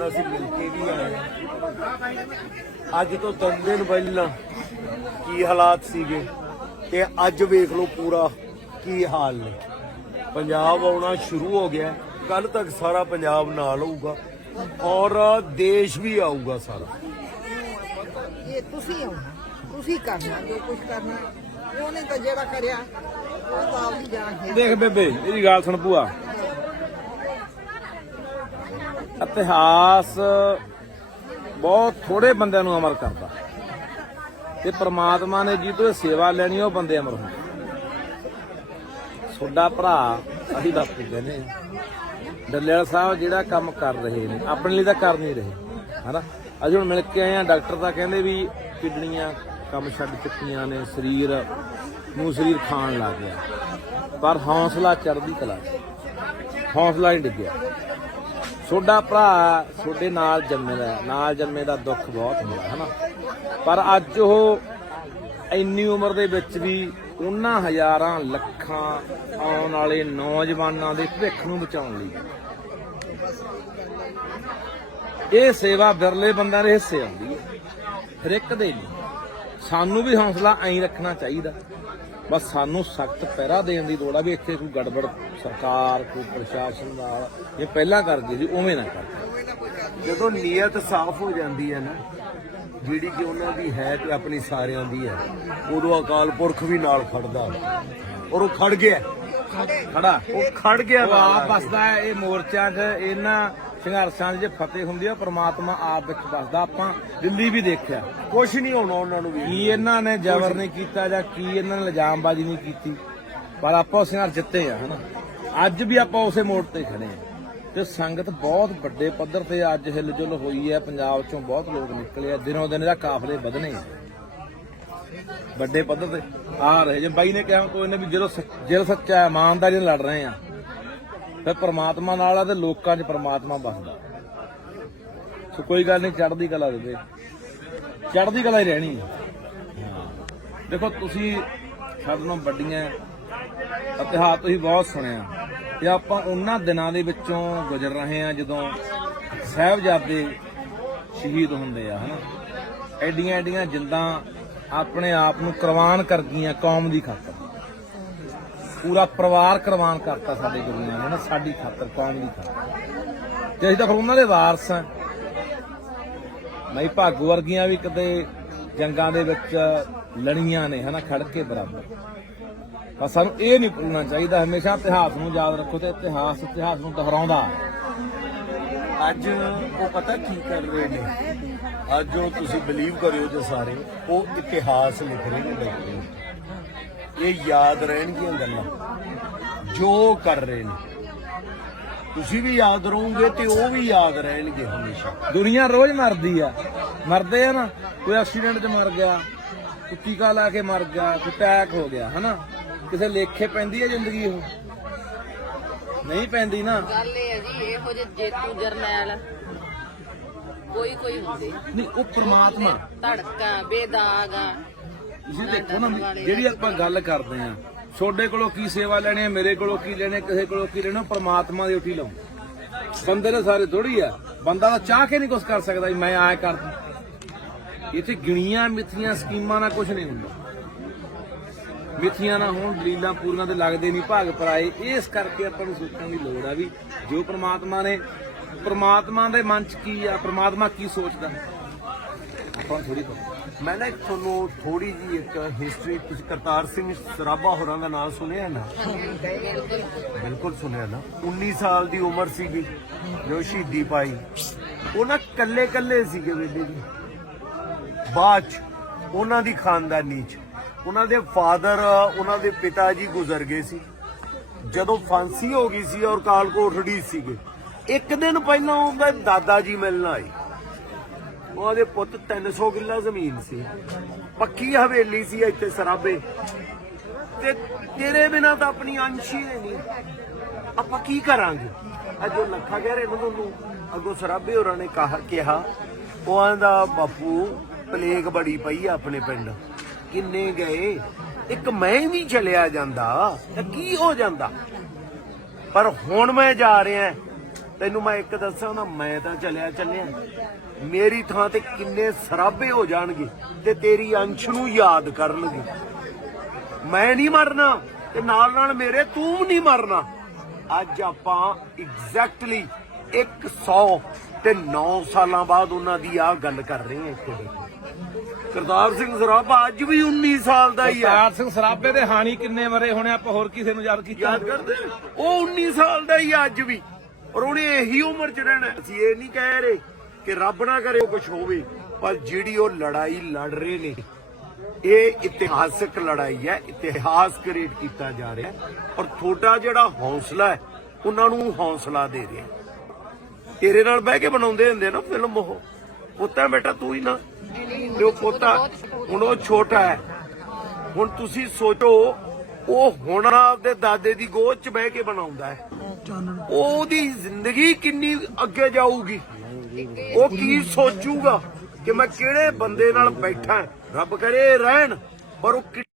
ਨਾਲ ਅਸੀਂ ਮਿਲ ਕੇ ਵੀ ਆਏ। ਅੱਜ ਤੋਂ ਤਿੰਨ ਦਿਨ ਪਹਿਲਾਂ ਕੀ ਹਾਲਾਤ ਸੀਗੇ ਤੇ ਅੱਜ ਵੇਖ ਲਓ ਪੂਰਾ ਕੀ ਹਾਲ ਨੇ। ਪੰਜਾਬ ਆਉਣਾ ਸ਼ੁਰੂ ਹੋ ਗਿਆ ਕੱਲ ਤੱਕ ਸਾਰਾ ਪੰਜਾਬ ਨਾਲ ਹੋਊਗਾ ਔਰ ਦੇਸ਼ ਵੀ ਆਊਗਾ ਸਾਰਾ। ਇਹ ਤੁਸੀਂ ਆਉਣਾ ਤੁਸੀਂ ਕਰਨਾ ਜੋ ਕੁਝ ਕਰਨਾ ਉਹਨੇ ਤਾਂ ਜਿਹੜਾ ਕਰਿਆ ਉਹ ਤਾਂ ਜਾਨ ਹੈ ਦੇਖ ਬੇਬੇ ਇਹਦੀ ਗੱਲ ਸੁਣ ਭੂਆ। ਇਤਿਹਾਸ ਬਹੁਤ ਥੋੜੇ ਬੰਦਿਆਂ ਨੂੰ ਅਮਰ ਕਰਦਾ। ਤੇ ਪ੍ਰਮਾਤਮਾ ਨੇ ਜੀ ਤੋਂ ਸੇਵਾ ਲੈਣੀ, ਉਹ ਬੰਦੇ ਅਮਰ ਹੁੰਦੇ। ਤੁਹਾਡਾ ਭਰਾ, ਅਸੀਂ ਦੱਸ ਕੇ ਕਹਿੰਦੇ ਹਾਂ। ਡੱਲੇਵਾਲ ਸਾਹਿਬ ਜਿਹੜਾ ਕੰਮ ਕਰ ਰਹੇ ਨੇ, ਆਪਣੇ ਲਈ ਤਾਂ ਕਰ ਨਹੀਂ ਰਹੇ, ਹਨਾ? ਅਸੀਂ ਹੁਣ ਮਿਲ ਕੇ ਆਏ ਆ ਡਾਕਟਰ ਤਾਂ ਕਹਿੰਦੇ ਵੀ ਕਿਡਨੀਆਂ ਕੰਮ ਛੱਡ ਚੁੱਕੀਆਂ ਨੇ, ਸਰੀਰ ਨੂੰ ਸਰੀਰ ਖਾਣ ਲੱਗ ਗਿਆ। ਪਰ ਹੌਸਲਾ ਚੜ੍ਹਦੀ ਕਲਾ ਹੌਸਲਾ ਨਹੀਂ ਡਿੱਗਿਆ। ਤੁਹਾਡਾ ਭਰਾ ਤੁਹਾਡੇ ਨਾਲ ਜੰਮੇ ਦਾ ਨਾਲ ਜੰਮੇ ਦਾ ਦੁੱਖ ਬਹੁਤ ਹੁੰਦਾ ਹੈ ਨਾ ਪਰ ਅੱਜ ਉਹ ਇੰਨੀ ਉਮਰ ਦੇ ਵਿੱਚ ਵੀ ਉਹਨਾਂ ਹਜ਼ਾਰਾਂ ਲੱਖਾਂ ਆਉਣ ਵਾਲੇ ਨੌਜਵਾਨਾਂ ਦੇ ਭਵਿੱਖ ਨੂੰ ਬਚਾਉਣ ਲਈ। ਇਹ ਸੇਵਾ ਬਿਰਲੇ ਬੰਦਿਆਂ ਦੇ ਹਿੱਸੇ ਆਉਂਦੀ ਹੈ ਹਰ ਇੱਕ ਦੇ ਨਹੀਂ ਸਾਨੂੰ ਵੀ ਹੌਸਲਾ ਐਂ ਰੱਖਣਾ ਚਾਹੀਦਾ। ਬਸ ਸਾਨੂੰ ਸਖਤ ਪਹਿਰਾ ਦੇਣ ਦੀ ਲੋੜ ਆ ਵੀ ਇੱਥੇ ਕੋਈ ਗੜਬੜ ਸਰਕਾਰ ਕੋਈ ਪ੍ਰਸ਼ਾਸਨ ਨਾਲ ਇਹ ਪਹਿਲਾਂ ਕਰਦੀ ਸੀ ਉਵੇਂ ਨਾ ਕਰ ਜਦੋਂ ਨੀਅਤ ਸਾਫ਼ ਹੋ ਜਾਂਦੀ ਹੈ ਨਾ ਜਿਹੜੀ ਕਿ ਉਹਨਾਂ ਦੀ ਹੈ ਤੇ ਆਪਣੀ ਸਾਰਿਆਂ ਦੀ ਹੈ ਉਦੋਂ ਅਕਾਲ ਪੁਰਖ ਵੀ ਨਾਲ ਖੜਦਾ। ਔਰ ਉਹ ਖੜ ਗਿਆ। ਖੜਾ ਉਹ ਖੜ ਗਿਆ ਆਪ ਬਸਦਾ ਇਹ ਮੋਰਚਿਆਂ 'ਚ ਇਹਨਾਂ ਸੰਘਰਸ਼ਾਂ ਜੇ ਫਤਿਹ ਹੁੰਦੀ ਆ ਪ੍ਰਮਾਤਮਾ ਆਪ ਵਿੱਚ ਬਸਦਾ ਆਪਾਂ ਦਿੱਲੀ ਵੀ ਦੇਖਿਆ। ਕੁਝ ਨਹੀਂ ਹੋਣਾ ਉਹਨਾਂ ਨੂੰ ਵੀ। ਕੀ ਇਹਨਾਂ ਨੇ ਜ਼ਬਰ ਨਹੀਂ ਕੀਤਾ ਜਾਂ ਕੀ ਇਹਨਾਂ ਨੇ ਇਲਜ਼ਾਮਬਾਜ਼ੀ ਨਹੀਂ ਕੀਤੀ? ਪਰ ਆਪਾਂ ਉਸ ਨਾਲ ਜਿੱਤੇ ਆ ਹਨਾ? ਅੱਜ ਵੀ ਆਪਾਂ ਉਸੇ ਮੋੜ ਤੇ ਖੜੇ ਆ। ਤੇ ਸੰਗਤ ਬਹੁਤ ਵੱਡੇ ਪੱਧਰ ਤੇ ਅੱਜ ਹਿਲਜੁਲ ਹੋਈ ਹੈ ਪੰਜਾਬ ਚੋਂ ਬਹੁਤ ਲੋਕ ਨਿਕਲੇ ਆ। ਦਿਨੋਂ ਦਿਨ ਇਹਦਾ ਕਾਫਲੇ ਵਧਣੇ ਆ। ਵੱਡੇ ਪੱਧਰ ਤੇ ਆ ਰਹੇ ਜੇ ਬਾਈ ਨੇ ਕਿਹਾ ਕੋਈ ਨੇ ਵੀ ਜਦੋਂ ਜਦੋਂ ਸੱਚਾ ਇਮਾਨਦਾਰੀ ਨਾਲ ਲੜ ਰਹੇ ਆ ਫਿਰ ਪ੍ਰਮਾਤਮਾ ਨਾਲ ਆ ਤੇ ਲੋਕਾਂ 'ਚ ਪ੍ਰਮਾਤਮਾ ਬਸਦਾ ਸੋ ਕੋਈ ਗੱਲ ਨਹੀਂ, ਚੜ੍ਹਦੀ ਕਲਾ ਦੇ ਚੜ੍ਹਦੀ ਕਲਾ ਹੀ ਰਹਿਣੀ ਦੇਖੋ, ਤੁਸੀਂ ਸਾਡੇ ਨਾਲੋਂ ਵੱਡੀਆਂ ਇਤਿਹਾਸ ਤੁਸੀਂ ਬਹੁਤ ਸੁਣਿਆ। ਤੇ ਆਪਾਂ ਉਹਨਾਂ ਦਿਨਾਂ ਦੇ ਵਿੱਚੋਂ ਗੁਜ਼ਰ ਰਹੇ ਆ ਜਦੋਂ ਸਾਹਿਬਜ਼ਾਦੇ ਸ਼ਹੀਦ ਹੁੰਦੇ ਆ, ਹਨਾ? ਐਡੀਆਂ ਐਡੀਆਂ ਜਿੰਦਾਂ ਆਪਣੇ ਆਪ ਨੂੰ ਕੁਰਬਾਨ ਕਰਦੀਆਂ ਕੌਮ ਦੀ ਖਾਤਰ। ਪੂਰਾ ਪਰਿਵਾਰ ਕੁਰਬਾਨ ਕਰਤਾ ਸਾਡੇ ਗੁਰੂਆਂ ਨੇ ਨਾ, ਸਾਡੀ ਖਾਤਰ, ਕੌਮ ਦੀ ਖਾਤਰ। ਤੇ ਅਸੀਂ ਤਾਂ ਉਹਨਾਂ ਦੇ ਵਾਰਸ ਆ ਨਹੀਂ ਭਾਗੂ ਵਰਗੀਆਂ ਵੀ ਕਦੇ ਜੰਗਾਂ ਦੇ ਵਿੱਚ ਲੜੀਆਂ ਨੇ, ਹਨਾ, ਖੜ ਕੇ ਬਰਾਬਰ। ਪਰ ਸਾਨੂੰ ਇਹ ਨਹੀਂ ਭੁੱਲਣਾ ਚਾਹੀਦਾ, ਹਮੇਸ਼ਾ ਇਤਿਹਾਸ ਨੂੰ ਯਾਦ ਰੱਖੋ ਤੇ ਇਤਿਹਾਸ ਇਤਿਹਾਸ ਨੂੰ ਦੁਹਰਾਉਂਦਾ ਅੱਜ ਉਹ ਪਤਾ ਕੀ ਕਰ ਰਹੇ ਨੇ? ਅੱਜ ਉਹ ਤੁਸੀਂ ਬਲੀਵ ਕਰਿਓ ਜੇ ਸਾਰੇ, ਉਹ ਇਤਿਹਾਸ ਲਿਖ ਰਹੇ ਨੇ ਬੈਠੇ। ਇਹ ਯਾਦ ਰਹਿਣਗੀਆਂ ਗੱਲਾਂ। ਜੋ ਕਰ ਰਹੇ ਨੇ। ਤੁਸੀਂ ਵੀ ਯਾਦ ਰਹੋਗੇ ਤੇ ਉਹ ਵੀ ਯਾਦ ਰਹਿਣਗੇ ਹਮੇਸ਼ਾ। ਦੁਨੀਆ ਰੋਜ਼ ਮਰਦੀ ਆ। ਮਰਦੇ ਆ ਨਾ ਕੋਈ ਐਕਸੀਡੈਂਟ 'ਚ ਮਰ ਗਿਆ ਕੋਈ ਟੀਕਾ ਲਾ ਕੇ ਮਰ ਗਿਆ ਕੋਈ ਅਟੈਕ ਹੋ ਗਿਆ ਹਨਾ? ਕਿਸੇ ਲੇਖੇ ਪੈਂਦੀ ਹੈ ਜ਼ਿੰਦਗੀ ਉਹ? ਨਹੀਂ ਪੈਂਦੀ ਨਾ। ਗੱਲ ਇਹ ਹੈ ਜੀ ਇਹੋ ਜਿਹੇ ਜੇਤੂ ਜਰਨੈਲ ਕੋਈ ਕੋਈ ਹੁੰਦੇ ਨਹੀਂ ਉਹ ਪ੍ਰਮਾਤਮਾ। ਧੜਕਾਂ ਬੇਦਾਗਾ ਤੁਸੀਂ ਦੇਖੋ ਨਾ, ਜਿਹੜੀ ਆਪਾਂ ਗੱਲ ਕਰਦੇ ਆ ਛੋਡੇ ਕੋਲੋਂ ਕੀ ਸੇਵਾ ਲੈਣੀ ਹੈ, ਮੇਰੇ ਕੋਲੋਂ ਕੀ ਲੈਣੇ ਕਿਸੇ ਕੋਲੋਂ ਕੀ ਲੈਣਾ ਪ੍ਰਮਾਤਮਾ ਦੀ ਉਠੀ ਲਓ। ਬੰਦੇ ਨੇ ਸਾਰੇ ਥੋੜੀ ਆ ਬੰਦਾ ਤਾਂ ਚਾਹ ਕੇ ਨਹੀਂ ਕੁਝ ਕਰ ਸਕਦਾ ਮੈਂ ਆਇਆ ਕਰ ਇੱਥੇ ਗਿਣੀਆਂ ਮਿੱਥੀਆਂ ਸਕੀਮਾਂ ਨਾਲ ਕੁਝ ਨਹੀਂ ਹੁੰਦਾ। ਮਿੱਥੀਆਂ ਨਾ ਹੋਣ ਦਲੀਲਾਂ ਪੂਰੀਆਂ ਤੇ ਲੱਗਦੇ ਨਹੀਂ, ਭਾਗ ਪਰਾਏ ਇਸ ਕਰਕੇ ਆਪਾਂ ਨੂੰ ਸੋਚਣ ਦੀ ਲੋੜ ਆ ਵੀ ਜੋ ਪ੍ਰਮਾਤਮਾ ਨੇ, ਪ੍ਰਮਾਤਮਾ ਦੇ ਮਨ ਚ ਕੀ ਆ, ਪ੍ਰਮਾਤਮਾ ਕੀ ਸੋਚਦਾ? ਆਪਾਂ ਨੂੰ ਥੋੜੀ ਮੈਂ ਨਾ ਇੱਕ ਤੁਹਾਨੂੰ ਥੋੜੀ ਜੀ ਇੱਕ ਹਿਸਟਰੀ ਤੁਸੀਂ ਕਰਤਾਰ ਸਿੰਘ ਸਰਾਭਾ ਹੋਰਾਂ ਦਾ ਨਾਮ ਸੁਣਿਆ ਨਾ? ਬਿਲਕੁਲ ਸੁਣਿਆ ਨਾ। 19 ਸਾਲ ਦੀ ਉਮਰ ਸੀਗੀ ਜੋ ਸ਼ਹੀਦੀ ਪਾਈ। ਉਹ ਨਾ ਕੱਲੇ ਕੱਲੇ ਸੀਗੇ ਵੇਲੇ ਜੀ। ਬਾਅਦ 'ਚ ਉਹਨਾਂ ਦੀ ਖਾਨਦਾਨੀ ਚ। ਉਹਨਾਂ ਦੇ ਫਾਦਰ, ਉਹਨਾਂ ਦੇ ਪਿਤਾ ਜੀ ਗੁਜ਼ਰ ਗਏ ਸੀ। ਜਦੋਂ ਫਾਂਸੀ ਹੋ ਗਈ ਸੀ ਔਰ ਕਾਲ ਕੋਠੜੀ ਸੀਗੇ। ਇੱਕ ਦਿਨ ਪਹਿਲਾਂ ਉਹਦਾ ਦਾਦਾ ਜੀ ਮਿਲਣ ਆਏ। ਉਹਦੇ ਪੁੱਤ 300 ਕਿੱਲਾ ਜ਼ਮੀਨ ਸੀ। ਪੱਕੀ ਹਵੇਲੀ ਸੀ ਇੱਥੇ ਸਰਾਬੇ। ਤੇ ਤੇਰੇ ਬਿਨਾ ਤਾਂ ਆਪਣੀ ਅੰਸ਼ ਨਹੀਂ। ਆਪਾਂ ਕੀ ਕਰਾਂਗੇ? ਅੱਜ ਉਹ ਲੱਖਾ ਕਹਿ ਰਹੇ ਨੇ ਤੁਹਾਨੂੰ। ਅੱਗੋਂ ਸਰਾਬੇ ਹੋਰਾਂ ਨੇ ਕਹਾ ਕਿਹਾ, ਉਹ ਆਂਦਾ ਬਾਪੂ ਪਲੇਗ ਬੜੀ ਪਈ ਆ ਆਪਣੇ ਪਿੰਡ। ਕਿੰਨੇ ਗਏ? ਇੱਕ ਮੈਂ ਵੀ ਚਲਿਆ ਜਾਂਦਾ। ਤਾਂ ਕੀ ਹੋ ਜਾਂਦਾ? ਪਰ ਹੁਣ ਮੈਂ ਜਾ ਰਿਹਾ। ਤੈਨੂੰ ਮੈਂ ਇੱਕ ਦੱਸਾਂ ਨਾ ਮੈਂ ਤਾਂ ਚੱਲਿਆ ਚੱਲਿਆ। ਮੇਰੀ ਥਾਂ ਤੇ ਕਿੰਨੇ ਸਰਾਬੇ ਹੋ ਜਾਣਗੇ ਤੇ ਤੇਰੀ ਅੰਸ਼ ਨੂੰ ਯਾਦ ਕਰਨਗੇ। ਮੈਂ ਨਹੀਂ ਮਰਨਾ ਤੇ ਨਾਲ ਨਾਲ ਮੇਰੇ ਤੂੰ ਨਹੀਂ ਮਰਨਾ। ਅੱਜ ਆਪਾਂ ਐਗਜ਼ੈਕਟਲੀ 100 ਤੇ 9 ਸਾਲਾਂ ਬਾਅਦ ਉਹਨਾਂ ਦੀ ਆ ਗੱਲ ਕਰ ਰਹੇ ਹਾਂ ਇੱਥੇ। ਕਰਤਾਰ ਸਿੰਘ ਸਰਾਭਾ ਅੱਜ ਵੀ 19 ਸਾਲ ਦਾ ਹੀ ਹੈ ਤਾਰ ਸਿੰਘ ਸਰਾਬੇ ਦੇ ਹਾਨੀ ਕਿੰਨੇ ਮਰੇ ਹੋਣੇ ਆਪਾਂ ਹੋਰ ਕਿਸੇ ਨੂੰ ਯਾਦ ਕੀਤਾ ਯਾਦ ਕਰਦੇ? ਉਹ 19 ਸਾਲ ਦਾ ਹੈ ਅੱਜ ਵੀ। ਔਰ ਉਹਨੇ ਇਹੀ ਉਮਰ ਚ ਰਹਿਣਾ ਅਸੀਂ ਇਹ ਨਹੀਂ ਕਹਿ ਰਹੇ ਕਿ ਰੱਬ ਨਾ ਕਰੇ ਕੁਝ ਹੋਵੇ ਪਰ ਜਿਹੜੀ ਉਹ ਲੜਾਈ ਲੜ ਰਹੇ ਨੇ ਇਹ ਇਤਿਹਾਸਕ ਲੜਾਈ ਹੈ ਇਤਿਹਾਸ ਕ੍ਰੀਏਟ ਕੀਤਾ ਜਾ ਰਿਹਾ ਔਰ ਤੁਹਾਡਾ ਜਿਹੜਾ ਹੌਸਲਾ ਹੈ ਉਹਨਾਂ ਨੂੰ ਹੌਸਲਾ ਦੇ ਰਿਹਾ ਤੇਰੇ ਨਾਲ ਬਹਿ ਕੇ ਬਣਾਉਂਦੇ ਹੁੰਦੇ ਨਾ ਫਿਲਮ ਉਹ। ਪੁੱਤਾ ਬੇਟਾ ਤੂੰ ਹੀ ਨਾ। ਤੇ ਉਹ ਪੋਤਾ ਹੁਣ ਉਹ ਛੋਟਾ ਹੈ। ਹੁਣ ਤੁਸੀਂ ਸੋਚੋ ਉਹ ਹੁਣ ਆਪਦੇ ਦਾਦੇ ਦੀ ਗੋਦ 'ਚ ਬਹਿ ਕੇ ਬਣਾਉਂਦਾ ਹੈ। ਉਹਦੀ ਜ਼ਿੰਦਗੀ ਕਿੰਨੀ ਅੱਗੇ ਜਾਊਗੀ? ਉਹ ਕੀ ਸੋਚੂਗਾ ਕਿ ਮੈਂ ਕਿਹੜੇ ਬੰਦੇ ਨਾਲ ਬੈਠਾ ਰੱਬ ਕਰੇ ਰਹਿਣ, ਪਰ ਉਹ